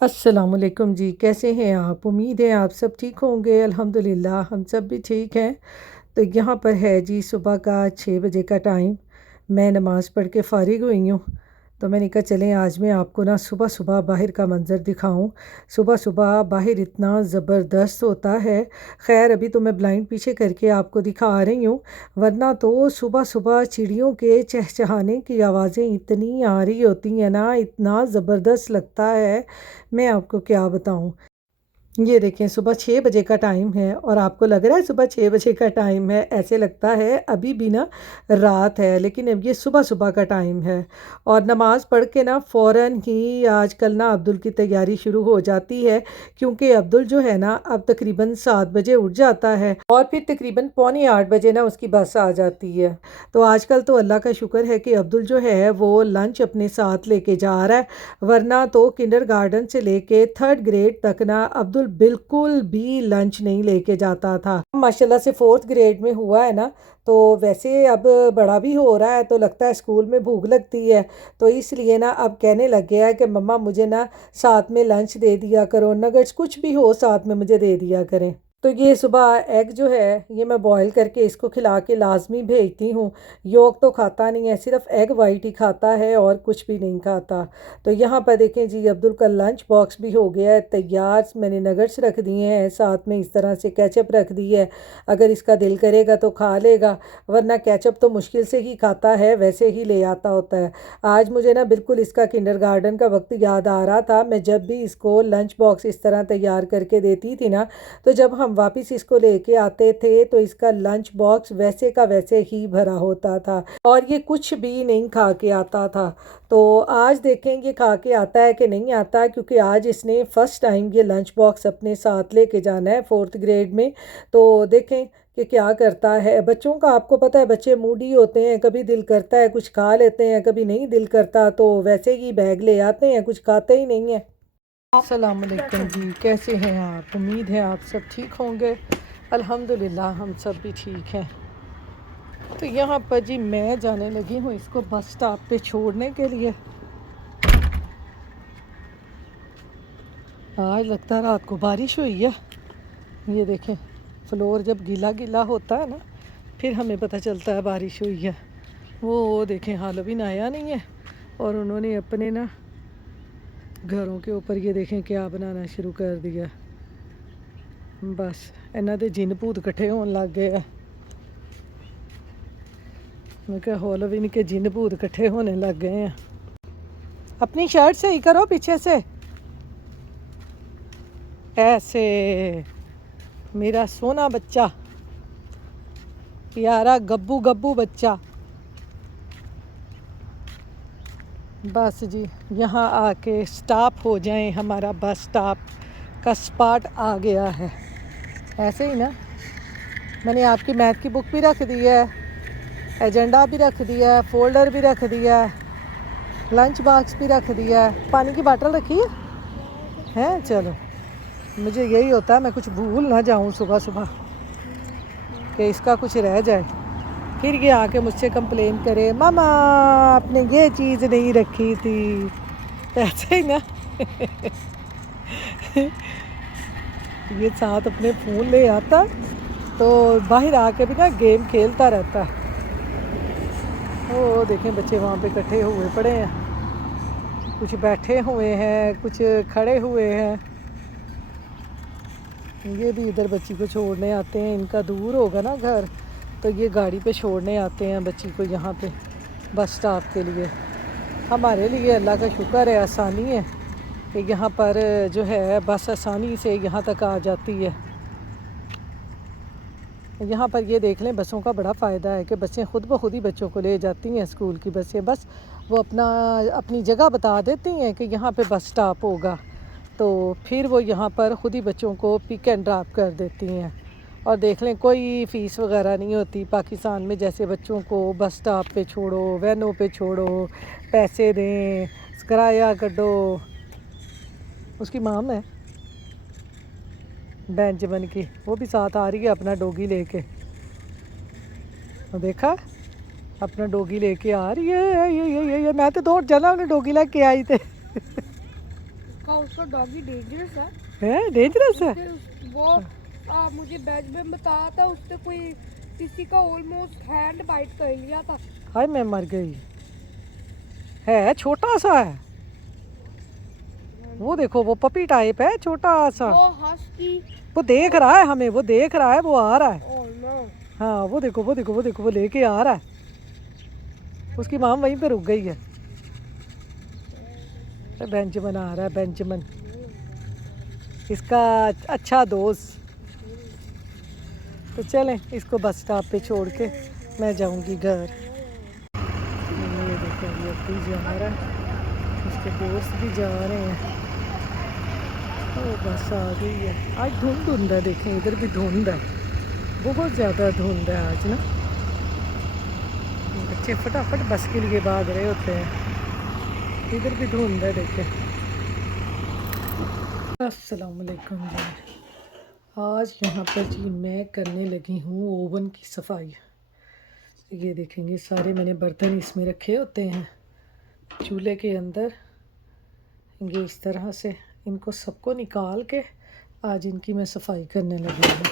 अस्सलामुअलैकुम जी, कैसे हैं आप? उम्मीद है आप सब ठीक होंगे। अल्हम्दुलिल्लाह हम सब भी ठीक हैं। तो यहाँ पर है जी सुबह का 6 बजे का टाइम। मैं नमाज़ पढ़ के फ़ारिग हुई हूँ। तो मैंने कहा चलें आज मैं आपको ना सुबह सुबह बाहर का मंज़र दिखाऊं। सुबह सुबह बाहर इतना ज़बरदस्त होता है। खैर अभी तो मैं ब्लाइंड पीछे करके आपको दिखा रही हूँ, वरना तो सुबह सुबह चिड़ियों के चहचहाने की आवाज़ें इतनी आ रही होती हैं ना, इतना ज़बरदस्त लगता है, मैं आपको क्या बताऊं। ये देखें सुबह 6 बजे का टाइम है और आपको लग रहा है सुबह 6 बजे का टाइम है, ऐसे लगता है अभी भी ना रात है, लेकिन अब ये सुबह सुबह का टाइम है। और नमाज़ पढ़ के ना फ़ौरन ही आजकल ना अब्दुल की तैयारी शुरू हो जाती है, क्योंकि अब्दुल जो है ना अब तकरीबन 7 बजे उठ जाता है और फिर तकरीबन पौने 8 बजे ना उसकी बस आ जाती है। तो आजकल तो अल्लाह का शुक्र है कि अब्दुल जो है वो लंच अपने साथ लेके जा रहा है, वरना तो किंडरगार्टन से लेके 3rd ग्रेड तक ना अब्दुल बिल्कुल भी लंच नहीं लेके जाता था। माशाल्लाह से 4th ग्रेड में हुआ है ना, तो वैसे अब बड़ा भी हो रहा है, तो लगता है स्कूल में भूख लगती है, तो इसलिए ना अब कहने लग गया है कि मम्मा मुझे ना साथ में लंच दे दिया करो, नगेट्स कुछ भी हो साथ में मुझे दे दिया करें। तो ये सुबह एग जो है ये मैं बॉईल करके इसको खिला के लाजमी भेजती हूँ। योक तो खाता नहीं है, सिर्फ एग वाइट ही खाता है और कुछ भी नहीं खाता। तो यहाँ पर देखें जी अब्दुल का लंच बॉक्स भी हो गया है तैयार। मैंने नगट्स रख दिए हैं, साथ में इस तरह से केचप रख दी है, अगर इसका दिल करेगा तो खा लेगा, वरना केचप तो मुश्किल से ही खाता है, वैसे ही ले आता होता है। आज मुझे ना बिल्कुल इसका किंडरगार्टन का वक्त याद आ रहा था। मैं जब भी इसको लंच बॉक्स इस तरह तैयार करके देती थी ना, तो जब हम वापस इसको लेके आते थे तो इसका लंच बॉक्स वैसे का वैसे ही भरा होता था और ये कुछ भी नहीं खा के आता था। तो आज देखेंगे खा के आता है कि नहीं आता, क्योंकि आज इसने फर्स्ट टाइम ये लंच बॉक्स अपने साथ लेके जाना है 4th ग्रेड में। तो देखें कि क्या करता है। बच्चों का आपको पता है, बच्चे मूडी होते हैं, कभी दिल करता है कुछ खा लेते हैं, कभी नहीं दिल करता तो वैसे ही बैग ले आते हैं, कुछ खाते ही नहीं है। अस्सलाम वालेकुम जी, कैसे हैं आप? उम्मीद है आप सब ठीक होंगे। अल्हम्दुलिल्लाह हम सब भी ठीक हैं। तो यहाँ पर जी मैं जाने लगी हूँ इसको बस स्टॉप पे छोड़ने के लिए। आज लगता है रात को बारिश हुई है। ये देखें फ्लोर जब गीला गीला होता है ना, फिर हमें पता चलता है बारिश हुई है। वो देखें हालोवीन आया नहीं है और उन्होंने अपने ना घरों के ऊपर ये देखें क्या बनाना शुरू कर दिया। बस इन्हों के जिन भूत इकट्ठे होने लग गए हैं। मैं क्या हालोवीन के जिन भूत इकट्ठे होने लग गए हैं। अपनी शर्ट सही करो पीछे से, ऐसे मेरा सोना बच्चा, प्यारा गब्बू गब्बू बच्चा। बस जी यहाँ आके स्टॉप हो जाएं, हमारा बस स्टॉप का स्पॉट आ गया है। ऐसे ही ना, मैंने आपकी मैथ की बुक भी रख दी है, एजेंडा भी रख दिया है, फोल्डर भी रख दिया है, लंच बॉक्स भी रख दिया है, पानी की बोतल रखी है। चलो, मुझे यही होता है मैं कुछ भूल ना जाऊँ सुबह सुबह कि इसका कुछ रह जाए, फिर ये आके मुझसे कंप्लेन करे मामा आपने ये चीज़ नहीं रखी थी। ऐसे ही ना ये साथ अपने फ़ोन ले आता तो बाहर आके भी ना गेम खेलता रहता है। वो देखें बच्चे वहाँ पे इकट्ठे हुए पड़े हैं, कुछ बैठे हुए हैं, कुछ खड़े हुए हैं। ये भी इधर बच्ची को छोड़ने आते हैं, इनका दूर होगा ना घर, तो ये गाड़ी पे छोड़ने आते हैं बच्ची को यहाँ पे बस स्टॉप के लिए। हमारे लिए अल्लाह का शुक्र है, आसानी है कि यहाँ पर जो है बस आसानी से यहाँ तक आ जाती है। यहाँ पर ये देख लें बसों का बड़ा फ़ायदा है कि बसें खुद ब खुद ही बच्चों को ले जाती हैं, स्कूल की बसें। बस वो अपनी जगह बता देती हैं कि यहाँ पे बस स्टॉप होगा, तो फिर वो यहाँ पर ख़ुद ही बच्चों को पिक एंड ड्रॉप कर देती हैं। और देख लें कोई फ़ीस वगैरह नहीं होती पाकिस्तान में, जैसे बच्चों को बस स्टॉप पे छोड़ो, वैनों पे छोड़ो, पैसे दें, किराया कटो। उसकी माम है बेंचमन की, वो भी साथ आ रही है अपना डॉगी लेके। तो देखा अपना डॉगी लेके आ रही है। ये मैं तो दौड़ जाना अपने डॉगी लेके आई थे। उसका डॉगी डेंजरस है डेंजरस है। वो मुझे बैच में बताया था, उसने कोई किसी का ऑलमोस्ट हैंड बाइट कर लिया था। हाय मैं मर गई। है छोटा सा है वो, देखो वो पपी टाइप है छोटा सा। वो हस्की। वो देख रहा है हमें, वो देख रहा है, वो आ रहा है। Oh no. हाँ वो देखो वो देखो वो देखो वो लेके आ रहा है। उसकी माम वहीं पे रुक गई है। बेंचमन आ रहा है, बेंचमन इसका अच्छा दोस्त। तो चलें इसको बस स्टॉप पे छोड़ के मैं जाऊंगी घर। ये देखो ये अब्बू जा रहा है, उसके दोस्त भी जा रहे हैं। ओ बस आ गई है। आज धुंध धुंध है, देखें इधर भी धुंध है, बहुत ज़्यादा धुंध है आज ना। बच्चे फटाफट बस के लिए भाग रहे होते हैं। इधर भी धुंध है देखें। अस्सलाम वालेकुम जी। आज यहाँ पर जी मैं करने लगी हूँ ओवन की सफाई। ये देखेंगे सारे मैंने बर्तन इसमें रखे होते हैं चूल्हे के अंदर। ये इस तरह से इनको सबको निकाल के आज इनकी मैं सफाई करने लगी हूँ।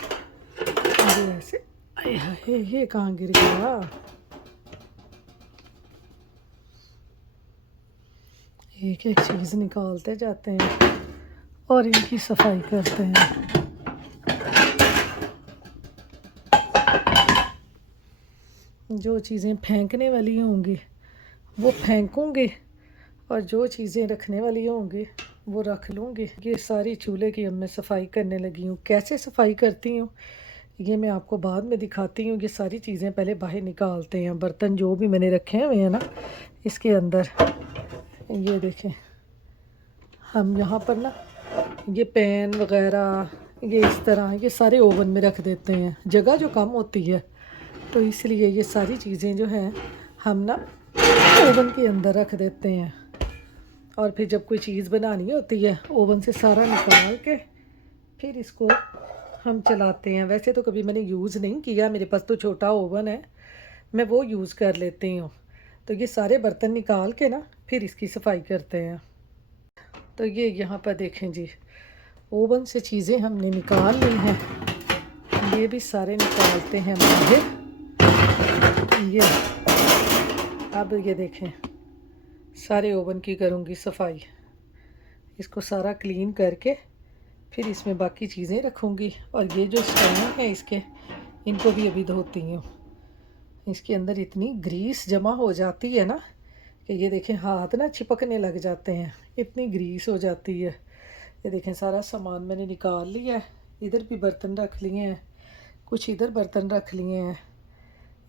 ये ऐसे, आए हाय ये कहाँ गिर गया। एक एक चीज़ निकालते जाते हैं और इनकी सफाई करते हैं। जो चीज़ें फेंकने वाली होंगी वो फेंकूँगी और जो चीज़ें रखने वाली होंगी वो रख लूँगी। ये सारी चूल्हे की अब मैं सफाई करने लगी हूँ। कैसे सफाई करती हूँ ये मैं आपको बाद में दिखाती हूँ। ये सारी चीज़ें पहले बाहर निकालते हैं, बर्तन जो भी मैंने रखे हुए हैं ना इसके अंदर। ये देखें हम यहाँ पर ना ये पैन वगैरह ये इस तरह ये सारे ओवन में रख देते हैं, जगह जो कम होती है तो इसलिए ये सारी चीज़ें जो हैं हम ना ओवन के अंदर रख देते हैं। और फिर जब कोई चीज़ बनानी होती है ओवन से सारा निकाल के फिर इसको हम चलाते हैं। वैसे तो कभी मैंने यूज़ नहीं किया, मेरे पास तो छोटा ओवन है, मैं वो यूज़ कर लेती हूँ। तो ये सारे बर्तन निकाल के ना फिर इसकी सफाई करते हैं। तो ये यहाँ पर देखें जी ओवन से चीज़ें हमने निकाल ली हैं, ये भी सारे निकालते हैं बाहर। ये अब ये देखें सारे ओवन की करूँगी सफाई, इसको सारा क्लीन करके फिर इसमें बाकी चीज़ें रखूँगी। और ये जो स्टैंड है इसके इनको भी अभी धोती हूँ। इसके अंदर इतनी ग्रीस जमा हो जाती है ना कि ये देखें हाथ ना चिपकने लग जाते हैं, इतनी ग्रीस हो जाती है। ये देखें सारा सामान मैंने निकाल लिया है, इधर भी बर्तन रख लिए हैं, कुछ इधर बर्तन रख लिए हैं।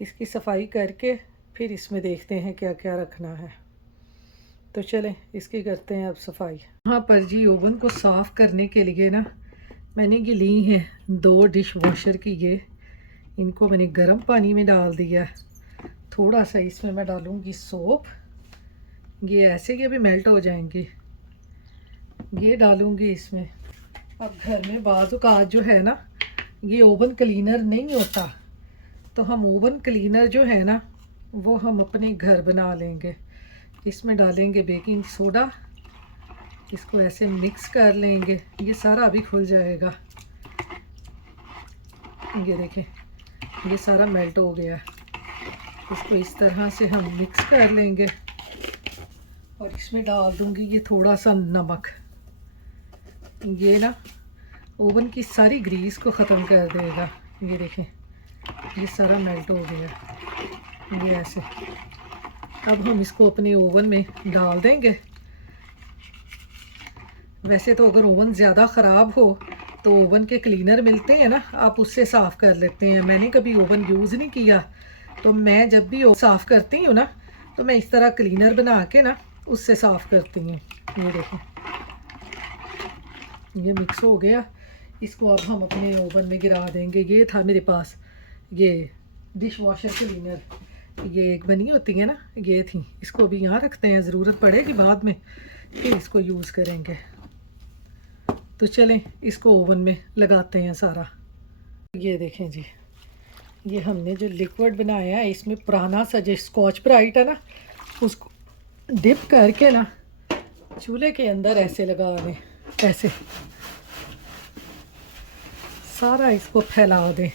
इसकी सफाई करके फिर इसमें देखते हैं क्या क्या रखना है। तो चलें इसकी करते हैं अब सफाई। यहाँ पर जी ओवन को साफ़ करने के लिए ना मैंने ये ली हैं 2 डिश वॉशर की। ये इनको मैंने गर्म पानी में डाल दिया, थोड़ा सा इसमें मैं डालूँगी सोप, ये ऐसे कि अभी मेल्ट हो जाएंगी। ये डालूँगी इसमें। अब घर में बाज़ औक़ात जो है ना ये ओवन क्लीनर नहीं होता, तो हम ओवन क्लीनर जो है ना वो हम अपने घर बना लेंगे। इसमें डालेंगे बेकिंग सोडा, इसको ऐसे मिक्स कर लेंगे, ये सारा अभी खुल जाएगा। ये देखें ये सारा मेल्ट हो गया, इसको इस तरह से हम मिक्स कर लेंगे और इसमें डाल दूंगी ये थोड़ा सा नमक। ये ना ओवन की सारी ग्रीस को ख़त्म कर देगा। ये देखें ये सारा मेल्ट हो गया, ये ऐसे। अब हम इसको अपने ओवन में डाल देंगे। वैसे तो अगर ओवन ज़्यादा ख़राब हो तो ओवन के क्लीनर मिलते हैं ना, आप उससे साफ़ कर लेते हैं। मैंने कभी ओवन यूज़ नहीं किया, तो मैं जब भी साफ़ करती हूँ ना तो मैं इस तरह क्लीनर बना के ना उससे साफ़ करती हूँ। ये देखें ये मिक्स हो गया, इसको अब हम अपने ओवन में गिरा देंगे। ये था मेरे पास ये डिश वॉशर क्लीनर, ये एक बनी होती है ना, ये थी। इसको अभी यहाँ रखते हैं, ज़रूरत पड़ेगी बाद में फिर इसको यूज़ करेंगे। तो चलें इसको ओवन में लगाते हैं सारा। ये देखें जी ये हमने जो लिक्विड बनाया है इसमें पुराना सा जो स्कॉच ब्राइट है ना उसको डिप करके ना चूल्हे के अंदर ऐसे लगा दें। ऐसे सारा इसको फैला दें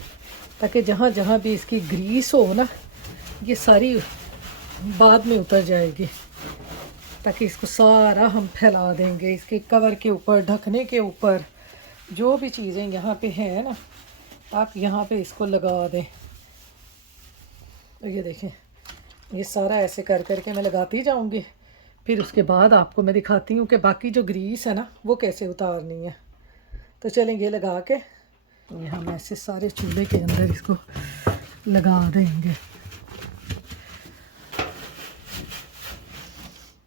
ताकि जहाँ जहाँ भी इसकी ग्रीस हो ना, ये सारी बाद में उतर जाएगी। ताकि इसको सारा हम फैला देंगे इसके कवर के ऊपर, ढकने के ऊपर, जो भी चीज़ें यहाँ पे हैं ना, आप यहाँ पे इसको लगा दें। तो ये देखें, ये सारा ऐसे कर करके मैं लगाती जाऊँगी। फिर उसके बाद आपको मैं दिखाती हूँ कि बाकी जो ग्रीस है ना वो कैसे उतारनी है। तो चलें ये लगा के ये हम ऐसे सारे चूल्हे के अंदर इसको लगा देंगे।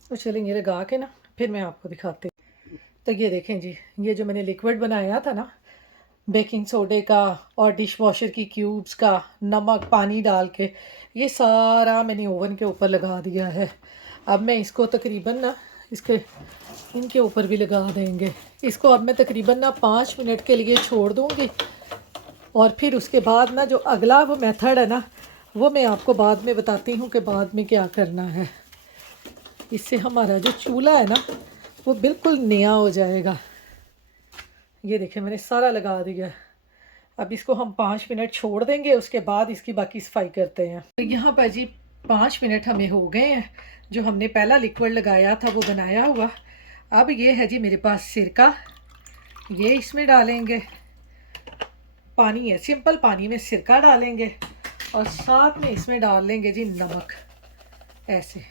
तो चलें ये लगा के ना फिर मैं आपको दिखाती हूँ। तो ये देखें जी, ये जो मैंने लिक्विड बनाया था ना बेकिंग सोडे का और डिश वॉशर की क्यूब्स का, नमक पानी डाल के, ये सारा मैंने ओवन के ऊपर लगा दिया है। अब मैं इसको तकरीबन ना इसके इनके ऊपर भी लगा देंगे। इसको अब मैं तकरीबन ना 5 मिनट के लिए छोड़ दूँगी और फिर उसके बाद ना जो अगला वो मेथड है ना वो मैं आपको बाद में बताती हूँ कि बाद में क्या करना है। इससे हमारा जो चूल्हा है ना वो बिल्कुल नया हो जाएगा। ये देखें मैंने सारा लगा दिया। अब इसको हम 5 मिनट छोड़ देंगे, उसके बाद इसकी बाकी सफाई करते हैं। तो यहाँ पर जी 5 मिनट हमें हो गए हैं। जो हमने पहला लिक्विड लगाया था वो बनाया हुआ। अब ये है जी मेरे पास सिरका, ये इसमें डालेंगे। पानी है, सिंपल पानी में सिरका डालेंगे और साथ में इसमें डाल लेंगे जी नमक। ऐसे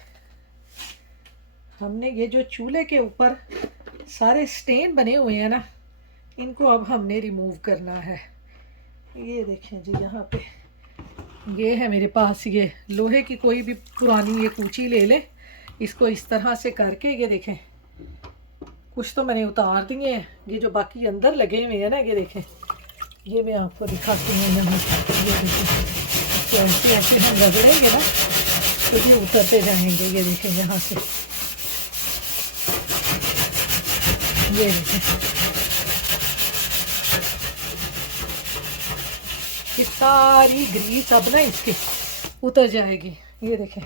हमने ये जो चूल्हे के ऊपर सारे स्टेन बने हुए हैं ना, इनको अब हमने रिमूव करना है। ये देखें जी, यहाँ पे ये है मेरे पास, ये लोहे की कोई भी पुरानी ये कूची ले लें। इसको इस तरह से करके ये देखें, कुछ तो मैंने उतार दिए हैं। ये जो बाकी अंदर लगे हुए हैं ना, ये देखें, ये मैं आपको दिखाती हूँ यहाँ। ये देखें, तो ऐसे ऐसे हम रगड़ेंगे ना तो ये उतरते जाएंगे। ये देखें यहाँ से, ये देखें, ये सारी ग्रीस अब ना इसकी उतर जाएगी। ये देखें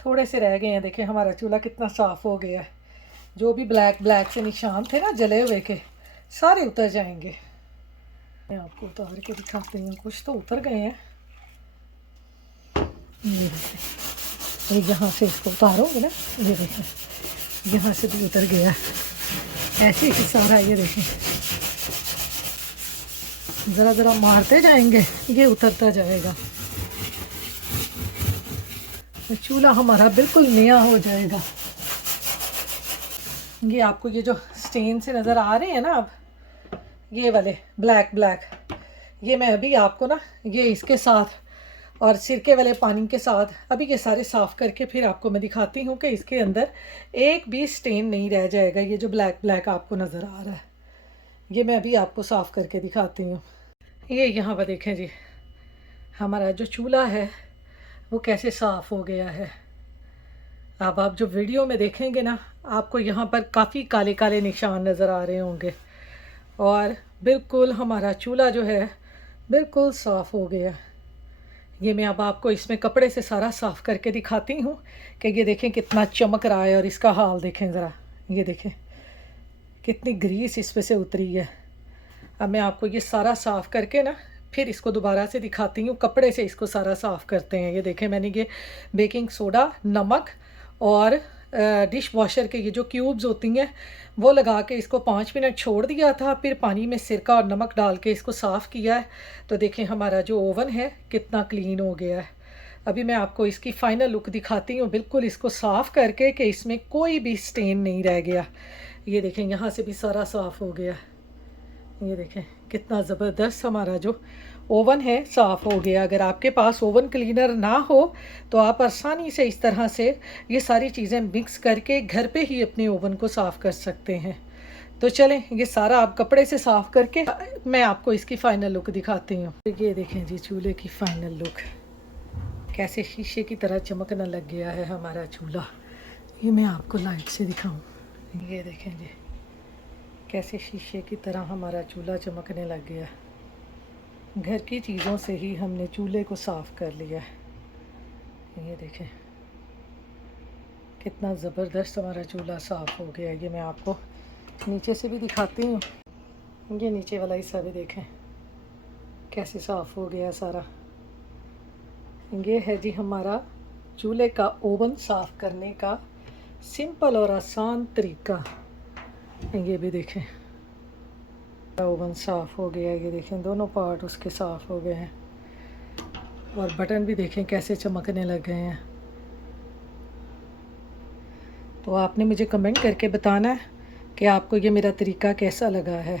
थोड़े से रह गए हैं। देखें हमारा चूल्हा कितना साफ़ हो गया है। जो भी ब्लैक ब्लैक से निशान थे ना जले हुए के, सारे उतर जाएंगे। मैं आपको उतार के दिखाती हूँ, कुछ तो उतर गए हैं। ये देखें, ये यहाँ से इसको उतारोगे ना, ये देखें यहाँ से भी उतर गया। ऐसे ही सारा ये देखें, ज़रा ज़रा मारते जाएंगे, ये उतरता जाएगा। तो चूल्हा हमारा बिल्कुल नया हो जाएगा। ये आपको ये जो स्टेन से नज़र आ रहे हैं ना, अब ये वाले ब्लैक ब्लैक, ये मैं अभी आपको ना ये इसके साथ और सिरके वाले पानी के साथ अभी ये सारे साफ़ करके फिर आपको मैं दिखाती हूँ कि इसके अंदर एक भी स्टेन नहीं रह जाएगा। ये जो ब्लैक ब्लैक आपको नज़र आ रहा है, ये मैं अभी आपको साफ़ करके दिखाती हूँ। ये यहाँ पर देखें जी, हमारा जो चूल्हा है वो कैसे साफ़ हो गया है। अब आप जो वीडियो में देखेंगे ना, आपको यहाँ पर काफ़ी काले काले निशान नज़र आ रहे होंगे और बिल्कुल हमारा चूल्हा जो है बिल्कुल साफ़ हो गया। ये मैं अब आपको इसमें कपड़े से सारा साफ़ करके दिखाती हूँ कि ये देखें कितना चमक रहा है और इसका हाल देखें ज़रा। ये देखें कितनी ग्रीस इस पे से उतरी है। अब मैं आपको ये सारा साफ़ करके ना फिर इसको दोबारा से दिखाती हूँ। कपड़े से इसको सारा साफ़ करते हैं। ये देखें मैंने ये बेकिंग सोडा, नमक और डिश वॉशर के ये जो क्यूब्स होती हैं वो लगा के इसको 5 मिनट छोड़ दिया था। फिर पानी में सिरका और नमक डाल के इसको साफ़ किया है। तो देखें हमारा जो ओवन है कितना क्लीन हो गया है। अभी मैं आपको इसकी फ़ाइनल लुक दिखाती हूँ, बिल्कुल इसको साफ़ करके कि इसमें कोई भी स्टेन नहीं रह गया। ये देखें यहाँ से भी सारा साफ़ हो गया। ये देखें कितना ज़बरदस्त हमारा जो ओवन है साफ़ हो गया। अगर आपके पास ओवन क्लीनर ना हो तो आप आसानी से इस तरह से ये सारी चीज़ें मिक्स करके घर पे ही अपने ओवन को साफ़ कर सकते हैं। तो चलें ये सारा आप कपड़े से साफ़ करके मैं आपको इसकी फ़ाइनल लुक दिखाती हूँ। ये देखें जी चूल्हे की फ़ाइनल लुक, कैसे शीशे की तरह चमकने लग गया है हमारा चूल्हा। ये मैं आपको लाइट से दिखाऊँ। ये देखें जी कैसे शीशे की तरह हमारा चूल्हा चमकने लग गया। घर की चीज़ों से ही हमने चूल्हे को साफ़ कर लिया है। ये देखें कितना ज़बरदस्त हमारा चूल्हा साफ़ हो गया। ये मैं आपको नीचे से भी दिखाती हूँ। ये नीचे वाला हिस्सा भी देखें कैसे साफ़ हो गया सारा। ये है जी हमारा चूल्हे का ओवन साफ़ करने का सिंपल और आसान तरीका। ये भी देखें ओवन साफ़ हो गया। ये देखें दोनों पार्ट उसके साफ़ हो गए हैं और बटन भी देखें कैसे चमकने लग गए हैं। तो आपने मुझे कमेंट करके बताना है कि आपको ये मेरा तरीका कैसा लगा है।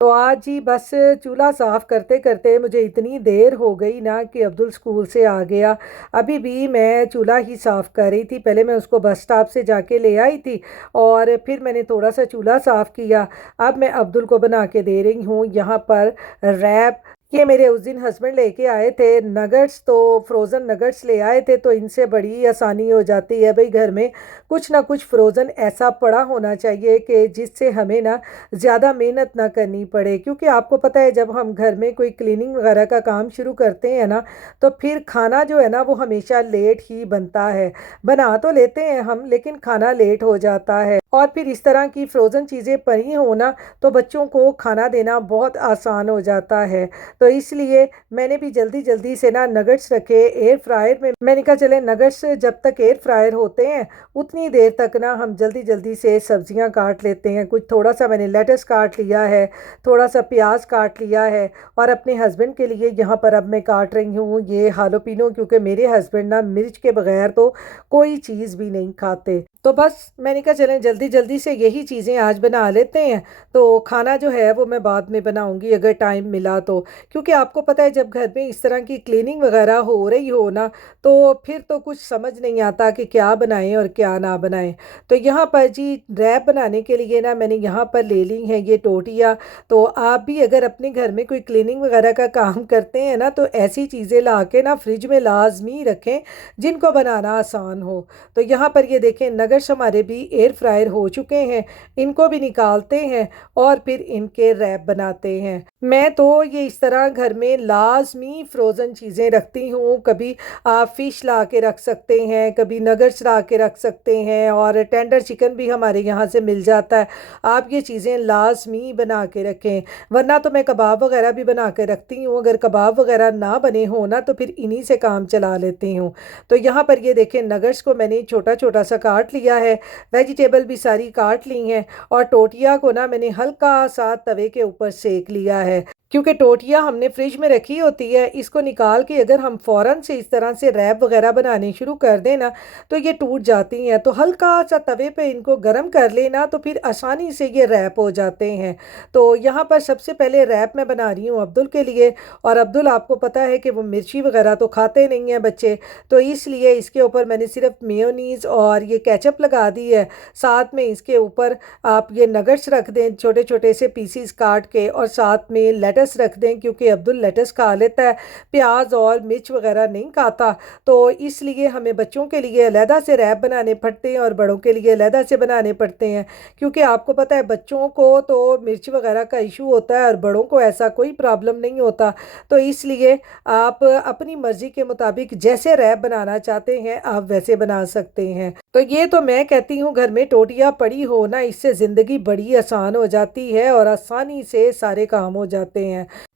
तो आज जी बस चूल्हा साफ़ करते करते मुझे इतनी देर हो गई ना कि अब्दुल स्कूल से आ गया। अभी भी मैं चूल्हा ही साफ़ कर रही थी। पहले मैं उसको बस स्टॉप से जाके ले आई थी और फिर मैंने थोड़ा सा चूल्हा साफ़ किया। अब मैं अब्दुल को बना के दे रही हूँ यहाँ पर रैप। ये मेरे उस दिन हस्बैंड लेके आए थे नगट्स, तो फ्रोज़न नगट्स ले आए थे। तो इनसे बड़ी आसानी हो जाती है भाई, घर में कुछ ना कुछ फ्रोज़न ऐसा पड़ा होना चाहिए कि जिससे हमें ना ज़्यादा मेहनत ना करनी पड़े। क्योंकि आपको पता है जब हम घर में कोई क्लीनिंग वगैरह का काम शुरू करते हैं ना, तो फिर खाना जो है ना वो हमेशा लेट ही बनता है। बना तो लेते हैं हम लेकिन खाना लेट हो जाता है। और फिर इस तरह की फ्रोज़न चीज़ें पड़ी हो ना तो बच्चों को खाना देना बहुत आसान हो जाता है। तो इसलिए मैंने भी जल्दी जल्दी से ना नगट्स रखे एयर फ्रायर में। मैंने कहा चले नगट्स जब तक एयर फ्रायर होते हैं उतनी देर तक ना हम जल्दी जल्दी से सब्जियां काट लेते हैं। कुछ थोड़ा सा मैंने लेटस काट लिया है, थोड़ा सा प्याज काट लिया है और अपने हस्बैंड के लिए यहाँ पर अब मैं काट रही हूँ ये हालोपिनो, क्योंकि मेरे हस्बैंड ना मिर्च के बगैर तो कोई चीज़ भी नहीं खाते। तो बस मैंने कहा चलें जल्दी जल्दी से यही चीज़ें आज बना लेते हैं। तो खाना जो है वो मैं बाद में बनाऊंगी अगर टाइम मिला तो। क्योंकि आपको पता है जब घर में इस तरह की क्लीनिंग वगैरह हो रही हो ना तो फिर तो कुछ समझ नहीं आता कि क्या बनाएं और क्या ना बनाएं। तो यहाँ पर जी रैप बनाने के लिए ना मैंने यहाँ पर ले ली है ये टोटियाँ। तो आप भी अगर अपने घर में कोई क्लीनिंग वगैरह का काम करते हैं ना तो ऐसी चीज़ें ला के ना फ्रिज में लाजमी रखें जिनको बनाना आसान हो। तो यहाँ पर ये देखें नगट्स हमारे भी एयर फ्रायर हो चुके हैं। इनको भी निकालते हैं और फिर इनके रैप बनाते हैं। मैं तो ये इस तरह घर में लाजमी फ्रोज़न चीज़ें रखती हूँ। कभी आप फ़िश ला के रख सकते हैं, कभी नगट्स ला के रख सकते हैं और टेंडर चिकन भी हमारे यहाँ से मिल जाता है। आप ये चीज़ें लाजमी बना के रखें, वरना तो मैं कबाब वगैरह भी बना के रखती हूँ। अगर कबाब वगैरह ना बने हो ना तो फिर इन्हीं से काम चला लेती हूँ। तो यहाँ पर ये देखें नगट्स को मैंने छोटा छोटा सा काट लिया है, वेजिटेबल भी सारी काट ली हैं और टोटिया को ना मैंने हल्का सा तवे के ऊपर सेक लिया है। क्योंकि टोटियाँ हमने फ्रिज में रखी होती है, इसको निकाल के अगर हम फ़ौरन से इस तरह से रैप वगैरह बनाने शुरू कर दें ना तो ये टूट जाती हैं। तो हल्का सा तवे पे इनको गर्म कर लेना तो फिर आसानी से ये रैप हो जाते हैं। तो यहाँ पर सबसे पहले रैप मैं बना रही हूँ अब्दुल के लिए। और अब्दुल आपको पता है कि वो मिर्ची वगैरह तो खाते नहीं हैं बच्चे, तो इसलिए इसके ऊपर मैंने सिर्फ मेयोनीज़ और ये केचप लगा दी है। साथ में इसके ऊपर आप ये नगट्स रख दें छोटे छोटे से पीसीस काट के और साथ में लेटस रख दें क्योंकि अब्दुल लेटस खा लेता है, प्याज और मिर्च वगैरह नहीं खाता। तो इसलिए हमें बच्चों के लिए अलहदा से रैप बनाने पड़ते हैं और बड़ों के लिए अलहदा से बनाने पड़ते हैं। क्योंकि आपको पता है बच्चों को तो मिर्च वगैरह का इशू होता है और बड़ों को ऐसा कोई प्रॉब्लम नहीं होता। तो इसलिए आप अपनी मर्ज़ी के मुताबिक जैसे रैप बनाना चाहते हैं आप वैसे बना सकते हैं। तो ये तो मैं कहती हूँ घर में टोटियाँ पड़ी हो ना इससे ज़िंदगी बड़ी आसान हो जाती है और आसानी से सारे काम हो जाते हैं।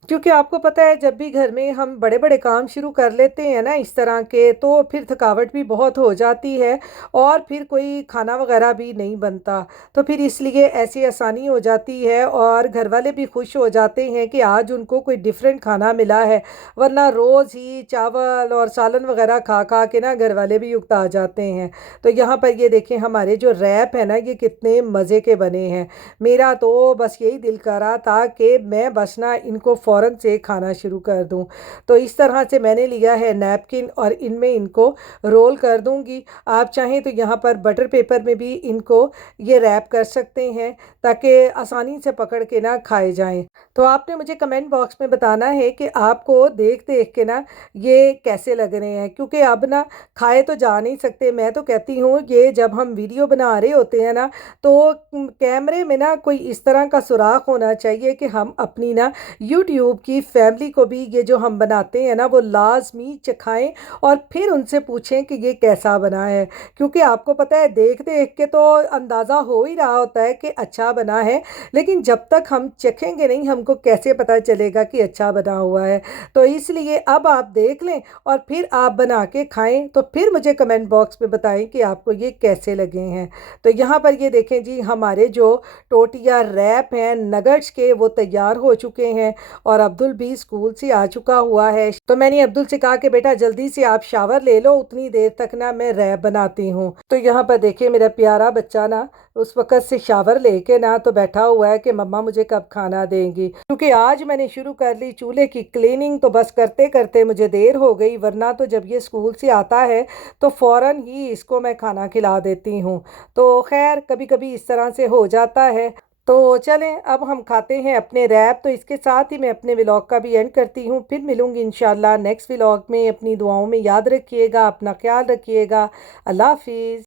क्योंकि आपको पता है जब भी घर में हम बड़े बड़े काम शुरू कर लेते हैं ना इस तरह के तो फिर थकावट भी बहुत हो जाती है और फिर कोई खाना वगैरह भी नहीं बनता। तो फिर इसलिए ऐसी आसानी हो जाती है और घर वाले भी खुश हो जाते हैं कि आज उनको कोई डिफरेंट खाना मिला है, वरना रोज़ ही चावल और सालन वगैरह खा खा के ना घर वाले भी उकता जाते हैं। तो यहाँ पर ये देखें हमारे जो रैप है ना ये कितने मज़े के बने हैं। मेरा तो बस यही दिल कर रहा था कि मैं बस ना इनको फ़ौरन से खाना शुरू कर दूं। तो इस तरह से मैंने लिया है नैपकिन और इनमें इनको रोल कर दूंगी। आप चाहें तो यहाँ पर बटर पेपर में भी इनको ये रैप कर सकते हैं ताकि आसानी से पकड़ के ना खाए जाएं। तो आपने मुझे कमेंट बॉक्स में बताना है कि आपको देख देख के ना ये कैसे लग रहे हैं, क्योंकि अब ना खाए तो जा नहीं सकते। मैं तो कहती हूँ ये जब हम वीडियो बना रहे होते हैं ना तो कैमरे में ना कोई इस तरह का सुराख होना चाहिए कि हम अपनी ना यूट्यूब यूट्यूब की फैमिली को भी ये जो हम बनाते हैं ना वो लाजमी चखाएं और फिर उनसे पूछें कि ये कैसा बना है, क्योंकि आपको पता है देख देख के तो अंदाज़ा हो ही रहा होता है कि अच्छा बना है, लेकिन जब तक हम चखेंगे नहीं हमको कैसे पता चलेगा कि अच्छा बना हुआ है। तो इसलिए अब आप देख लें और फिर आप बना के खाएं, तो फिर मुझे कमेंट बॉक्स में बताएं कि आपको ये कैसे लगे हैं। तो यहाँ पर ये देखें जी, हमारे जो टोटिया रैप हैं नगट्स के वो तैयार हो चुके हैं और अब्दुल भी स्कूल से आ चुका हुआ है। तो मैंने अब्दुल से कहा कि बेटा जल्दी से आप शावर ले लो, उतनी देर तक ना मैं रैप बनाती हूँ। तो यहाँ पर देखिए मेरा प्यारा बच्चा ना उस वक़्त से शावर लेके ना तो बैठा हुआ है कि मम्मा मुझे कब खाना देंगी, क्योंकि आज मैंने शुरू कर ली चूल्हे की क्लीनिंग। तो बस करते करते मुझे देर हो गई, वरना तो जब ये स्कूल से आता है तो फ़ौरन ही इसको मैं खाना खिला देती हूँ। तो खैर कभी कभी इस तरह से हो जाता है। तो चलें अब हम खाते हैं अपने रैप। तो इसके साथ ही मैं अपने व्लॉग का भी एंड करती हूँ, फिर मिलूँगी इंशाल्लाह नेक्स्ट व्लॉग में। अपनी दुआओं में याद रखिएगा, अपना ख्याल रखिएगा। अल्लाह हाफिज़।